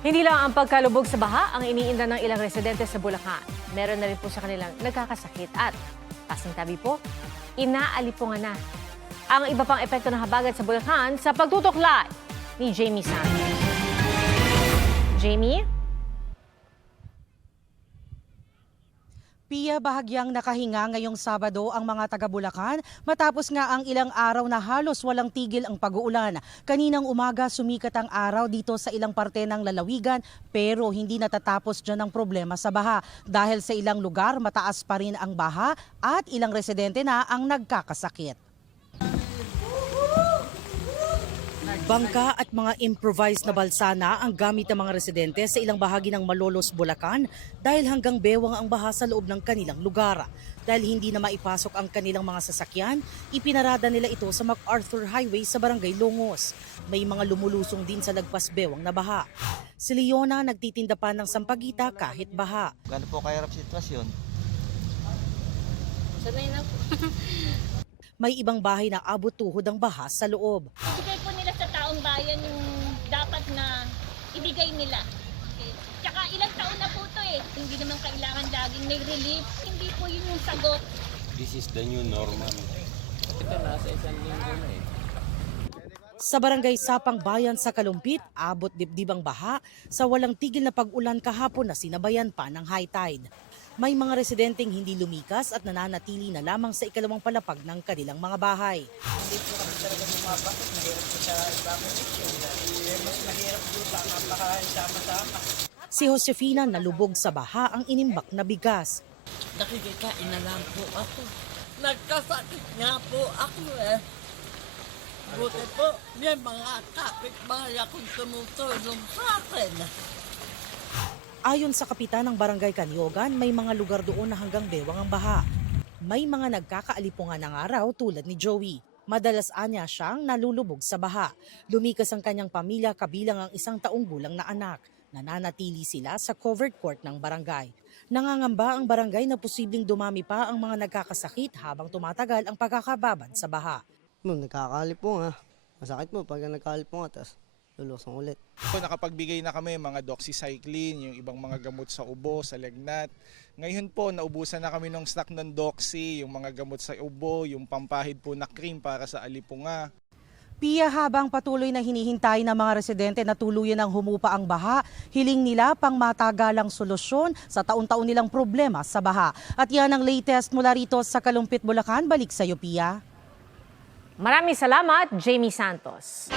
Hindi lang ang pagkalubog sa baha ang iniinda ng ilang residente sa Bulacan. Meron na rin po sa kanilang nagkakasakit at pasintabi po, inaalipungan na ang iba pang epekto ng habagat sa Bulacan sa pagtutok live ni Jamie Santos. Jamie? Pia, bahagyang nakahinga ngayong Sabado ang mga taga-Bulacan matapos nga ang ilang araw na halos walang tigil ang pag-uulan. Kaninang umaga sumikat ang araw dito sa ilang parte ng lalawigan pero hindi natatapos dyan ang problema sa baha. Dahil sa ilang lugar mataas pa rin ang baha at ilang residente na ang nagkakasakit. Bangka at mga improvised na balsa na ang gamit ng mga residente sa ilang bahagi ng Malolos, Bulacan dahil hanggang bewang ang baha sa loob ng kanilang lugar. Dahil hindi na maipasok ang kanilang mga sasakyan, ipinarada nila ito sa MacArthur Highway sa Barangay Longos. May mga lumulusong din sa lagpas bewang na baha. Si Leona nagtitinda pa ng sampagita kahit baha. Gaano po kahirap sitwasyon? Sanay na po. May ibang bahay na abot tuhod ang baha sa loob. Ibigay po nila sa taong bayan yung dapat na ibigay nila. Okay. Tsaka ilang taon na po to eh. Hindi naman kailangan laging may relief. Hindi po yun yung sagot. This is the new normal. Ito nasa isang linggo na eh. Sa barangay Sapang Bayan sa Kalumpit, abot dibdib ang baha sa walang tigil na pag-ulan kahapon na sinabayan pa ng high tide. May mga residenteng hindi lumikas at nananatili na lamang sa ikalawang palapag ng kanilang mga bahay. Hindi po kami talaga bumabakit. Mahirap po sa evacuation. Mas mahirap po sa napakasama-sama. Si Josefina nalubog sa baha ang inimbak na bigas. Nakikikain na lang po ako. Nagkasakit nga po ako eh. Buti po, may mga kapit-bahay akong tumutulong sa akin. Ayon sa kapitan ng Barangay Kanyogan, may mga lugar doon na hanggang bewang ang baha. May mga nagkakaalipungan ng araw tulad ni Joey. Madalas anya siyang nalulubog sa baha. Lumikas ang kanyang pamilya kabilang ang 1 taong gulang na anak. Nananatili sila sa covered court ng barangay. Nangangamba ang barangay na posibleng dumami pa ang mga nagkakasakit habang tumatagal ang pagkakababad sa baha. Nagkakalipong ha. Masakit mo pag nagkakalipong tapos lulusong ulit. Nakapagbigay na kami mga doxycycline, yung ibang mga gamot sa ubo, sa lagnat. Ngayon po, naubusan na kami ng stock ng doxy, yung mga gamot sa ubo, yung pampahid po na cream para sa alipunga. Pia, habang patuloy na hinihintay ng mga residente na tuluyan ng humupa ang baha, hiling nila pang matagalang solusyon sa taon-taon nilang problema sa baha. At yan ang latest mula rito sa Kalumpit, Bulacan. Balik sa iyo, Pia. Maraming salamat, Jamie Santos.